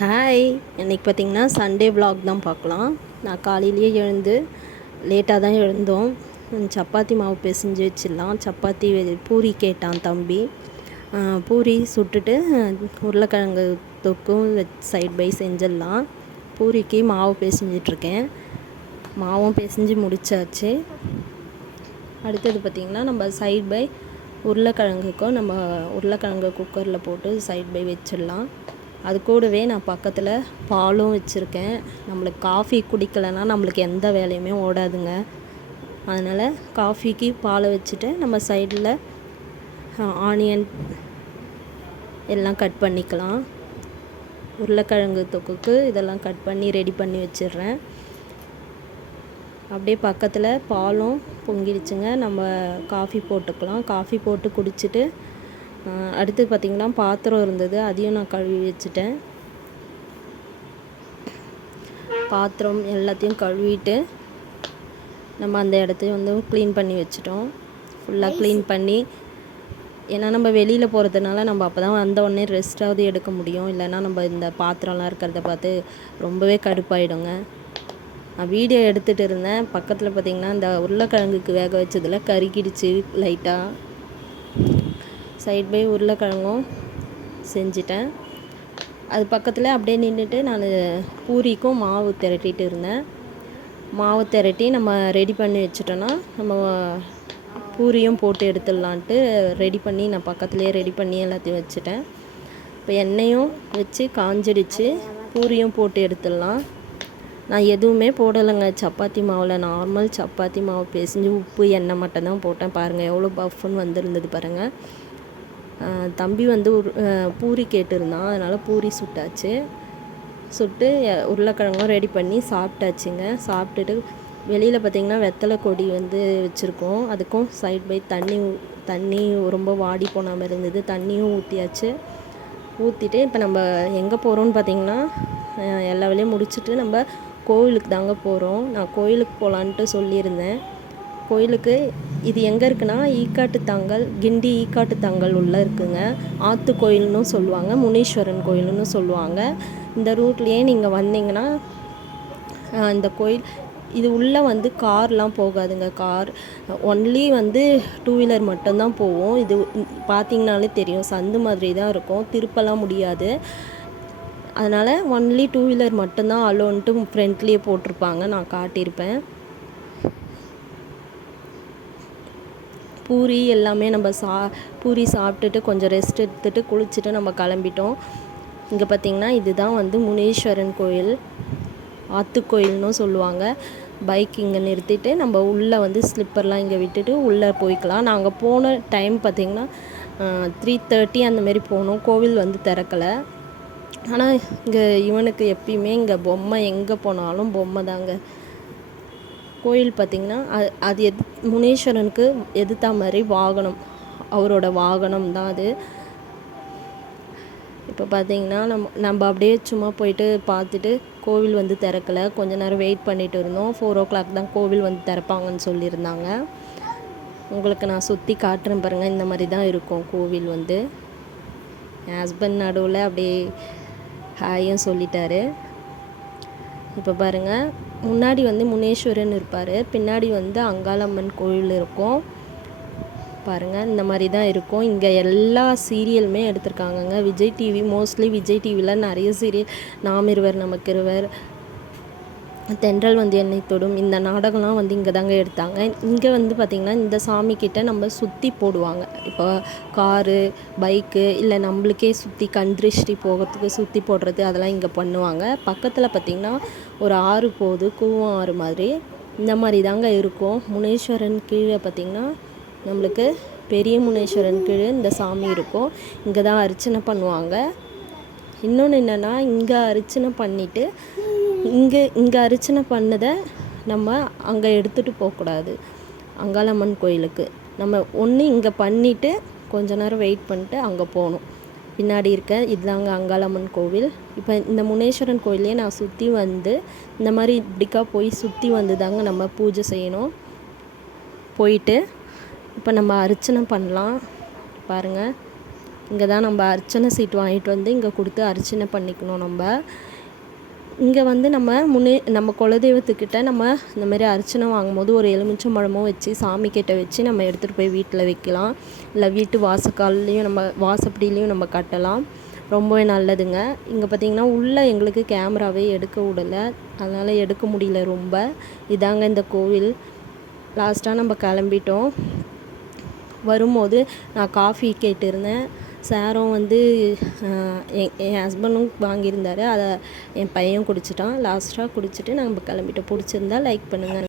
Hi, இன்றைக்கி பார்த்திங்கன்னா Sunday vlog தான் பார்க்கலாம். நான் காலையிலேயே எழுந்து லேட்டாக தான் எழுந்தோம். சப்பாத்தி மாவு பிசைஞ்சு வச்சிடலாம். சப்பாத்தி பூரி கேட்டான் தம்பி. பூரி சுட்டுட்டு உருளைக்கிழங்கு தொக்கும் சைட் பை செஞ்சிடலாம். பூரிக்கு மாவு பிசைஞ்சிட்ருக்கேன். மாவும் பிசைஞ்சு முடிச்சாச்சு. அடுத்தது பார்த்திங்கன்னா நம்ம சைட் பை உருளைக்கிழங்குக்கும் நம்ம உருளைக்கிழங்கு குக்கரில் போட்டு சைட் பை வச்சிடலாம். அது கூடவே நான் பக்கத்தில் பாலும் வச்சுருக்கேன். நம்மளுக்கு காஃபி குடிக்கலைன்னா நம்மளுக்கு எந்த வேலையுமே ஓடாதுங்க. அதனால் காஃபிக்கு பாலை வச்சுட்டு நம்ம சைடில் ஆனியன் எல்லாம் கட் பண்ணிக்கலாம். உருளைக்கிழங்கு தொக்குக்கு இதெல்லாம் கட் பண்ணி ரெடி பண்ணி வச்சிடுறேன். அப்படியே பக்கத்தில் பாலும் பொங்கிடுச்சுங்க. நம்ம காஃபி போட்டுக்கலாம். காஃபி போட்டு குடிச்சிட்டு அடுத்து பார்த்திங்கன்னா பாத்திரம் இருந்தது, அதையும் நான் கழுவி வச்சுட்டேன். பாத்திரம் எல்லாத்தையும் கழுவிட்டு நம்ம அந்த இடத்தையும் வந்து க்ளீன் பண்ணி வச்சுட்டோம். ஃபுல்லாக க்ளீன் பண்ணி, ஏன்னா நம்ம வெளியில் போகிறதுனால நம்ம அப்போ தான் வந்த உடனே ரெஸ்ட்டாவது எடுக்க முடியும். இல்லைன்னா நம்ம இந்த பாத்திரம்லாம் இருக்கிறத பார்த்து ரொம்பவே கடுப்பாயிடுங்க. நான் வீடியோ எடுத்துகிட்டு இருந்தேன். பக்கத்தில் பார்த்திங்கன்னா இந்த உருளைக்கிழங்குக்கு வேக வச்சதில் கருகிடுச்சு லைட்டாக. சைட் பை உருளைக்கிழங்கும் செஞ்சிட்டேன். அது பக்கத்தில் அப்படியே நின்றுட்டு நான் பூரிக்கும் மாவு திரட்டிட்டு இருந்தேன். மாவு திரட்டி நம்ம ரெடி பண்ணி வச்சுட்டோன்னா நம்ம பூரியும் போட்டு எடுத்துடலான்ட்டு ரெடி பண்ணி நான் பக்கத்துலேயே ரெடி பண்ணி எல்லாத்தையும் வச்சுட்டேன். இப்போ எண்ணெயும் வச்சு காஞ்சிடுச்சு. பூரியும் போட்டு எடுத்துடலாம். நான் எதுவுமே போடலைங்க சப்பாத்தி மாவில். நார்மல் சப்பாத்தி மாவு பிசைஞ்சு உப்பு எண்ணெய் மட்டும்தான் போட்டேன். பாருங்கள் எவ்வளோ பஃப்னு வந்துருந்தது பாருங்கள். தம்பி வந்து பூரி கேட்டிருந்தான், அதனால் பூரி சுட்டாச்சு. சுட்டு உருளைக்கிழங்கும் ரெடி பண்ணி சாப்பிட்டாச்சுங்க. சாப்பிட்டுட்டு வெளியில் பார்த்திங்கன்னா வெத்தலை கொடி வந்து வச்சுருக்கோம். அதுக்கும் சைட் பை தண்ணி ரொம்ப வாடி போனாமல் இருந்தது. தண்ணியும் ஊற்றியாச்சு. ஊற்றிட்டு இப்போ நம்ம எங்கே போகிறோன்னு பார்த்திங்கன்னா எல்லா வேலையும் முடிச்சுட்டு நம்ம கோவிலுக்கு தாங்க போகிறோம். நான் கோயிலுக்கு போகலான்ட்டு சொல்லியிருந்தேன். கோயிலுக்கு இது எங்கே இருக்குன்னா ஈக்காட்டுத்தாங்கல், கிண்டி ஈக்காட்டுத்தாங்கல் உள்ளே இருக்குங்க. ஆற்று கோயில்னு சொல்லுவாங்க, முனீஸ்வரன் கோயில்னு சொல்லுவாங்க. இந்த ரூட்லேயே நீங்கள் வந்தீங்கன்னா இந்த கோயில் இது உள்ளே வந்து கார்லாம் போகாதுங்க. கார் ஒன்லி வந்து 2 வீலர் மட்டும்தான் போவோம். இது பார்த்திங்கனாலே தெரியும், சந்து மாதிரி தான் இருக்கும், திருப்பலாம் முடியாது. அதனால் ஒன்லி 2 வீலர் மட்டும்தான் அலோன்ட்டு ஃப்ரண்ட்லேயே போட்டிருப்பாங்க. நான் காட்டியிருப்பேன். பூரி எல்லாமே நம்ம பூரி சாப்பிட்டுட்டு கொஞ்சம் ரெஸ்ட் எடுத்துகிட்டு குளிச்சுட்டு நம்ம கிளம்பிட்டோம். இங்கே பார்த்திங்கன்னா இதுதான் வந்து முனீஸ்வரன் கோயில், ஆற்றுக்கோயில்னு சொல்லுவாங்க. பைக் இங்கே நிறுத்திட்டு நம்ம உள்ளே வந்து ஸ்லிப்பர்லாம் இங்கே விட்டுட்டு உள்ளே போய்க்கலாம். நாங்கள் போன டைம் பார்த்திங்கன்னா 3:30 அந்தமாரி போனோம். கோவில் வந்து திறக்கலை. ஆனால் இங்கே இவனுக்கு எப்பயுமே இங்கே பொம்மை, எங்கே போனாலும் பொம்மை தாங்க. கோயில் பார்த்திங்கன்னா அது முனீஸ்வரனுக்கு எதிர்த்த மாதிரி வாகனம், அவரோட வாகனம் தான் அது. இப்போ பார்த்திங்கன்னா நம்ம அப்படியே சும்மா போயிட்டு பார்த்துட்டு கோவில் வந்து திறக்கலை. கொஞ்ச நேரம் வெயிட் பண்ணிகிட்டு இருந்தோம். 4 o'clock தான் கோவில் வந்து திறப்பாங்கன்னு சொல்லியிருந்தாங்க. உங்களுக்கு நான் சுற்றி காட்டுறேன் பாருங்கள். இந்த மாதிரி தான் இருக்கும் கோவில் வந்து. என் ஹஸ்பண்ட் நடுவில் அப்படியே ஹாயும் சொல்லிட்டாரு. இப்போ பாருங்கள், முன்னாடி வந்து முனீஸ்வரன் இருப்பார், பின்னாடி வந்து அங்காளம்மன் கோயில் இருக்கும். பாருங்கள் இந்த மாதிரி தான் இருக்கும். இங்கே எல்லா சீரியலுமே எடுத்திருக்காங்கங்க. விஜய் டிவி, மோஸ்ட்லி விஜய் டிவியில் நிறைய சீரியல், நாம் இருவர் நமக்கிருவர், தென்றல் வந்து என்னை தொடும், இந்த நாடகம்லாம் வந்து இங்கே தாங்க எடுத்தாங்க. இங்கே வந்து பார்த்திங்கன்னா இந்த சாமிக்கிட்ட நம்ம சுற்றி போடுவாங்க. இப்போ காரு, பைக்கு, இல்லை நம்மளுக்கே சுற்றி கண் திருஷ்டி போகிறதுக்கு சுற்றி போடுறது, அதெல்லாம் இங்கே பண்ணுவாங்க. பக்கத்தில் பார்த்திங்கன்னா ஒரு ஆறு போகுது, கூவம் ஆறு மாதிரி. இந்த மாதிரி தாங்க இருக்கும். முனீஸ்வரன் கீழே பார்த்திங்கன்னா நம்மளுக்கு பெரிய முனீஸ்வரன் கீழே இந்த சாமி இருக்கும். இங்கே தான் அர்ச்சனை பண்ணுவாங்க. இன்னொன்று என்னென்னா, இங்கே அர்ச்சனை பண்ணிவிட்டு இங்கே அர்ச்சனை பண்ணதை நம்ம அங்கே எடுத்துகிட்டு போகக்கூடாது. அங்காளம்மன் கோயிலுக்கு நம்ம ஒன்று இங்கே பண்ணிவிட்டு கொஞ்ச நேரம் வெயிட் பண்ணிட்டு அங்கே போகணும். பின்னாடி இருக்க இதுதாங்க அங்காளம்மன் கோவில். இப்போ இந்த முனீஸ்வரன் கோயிலே நான் சுற்றி வந்து இந்த மாதிரி இப்படிக்கா போய் சுற்றி வந்து தாங்க நம்ம பூஜை செய்யணும். போயிட்டு இப்போ நம்ம அர்ச்சனை பண்ணலாம். பாருங்கள் இங்கே தான் நம்ம அர்ச்சனை சீட் வாங்கிட்டு வந்து இங்கே கொடுத்து அர்ச்சனை பண்ணிக்கணும். நம்ம இங்கே வந்து நம்ம குலதெய்வத்துக்கிட்ட நம்ம இந்த மாதிரி அர்ச்சனை வாங்கும்போது ஒரு எலுமிச்சம்பழமும் வச்சு சாமிக்கிட்ட வச்சு நம்ம எடுத்துகிட்டு போய் வீட்டில் வைக்கலாம். இல்லை வீட்டு வாசக்கால்லையும் நம்ம வாசப்படியிலையும் நம்ம கட்டலாம். ரொம்பவே நல்லதுங்க. இங்கே பார்த்திங்கன்னா உள்ளே எங்களுக்கு கேமராவே எடுக்க விடலை, அதனால் எடுக்க முடியல ரொம்ப. இதாங்க இந்த கோவில். லாஸ்ட்டாக நம்ம கிளம்பிட்டோம். வரும்போது நான் காஃபி கேட்டிருந்தேன். சாரும் வந்து என் ஹஸ்பண்டும் வாங்கியிருந்தார். அதை என் பையன் குடிச்சிட்டான். லாஸ்ட்டாக குடிச்சிட்டு நம்ம கிளம்பிட்டோம். பிடிச்சிருந்தா லைக் பண்ணுங்கள்.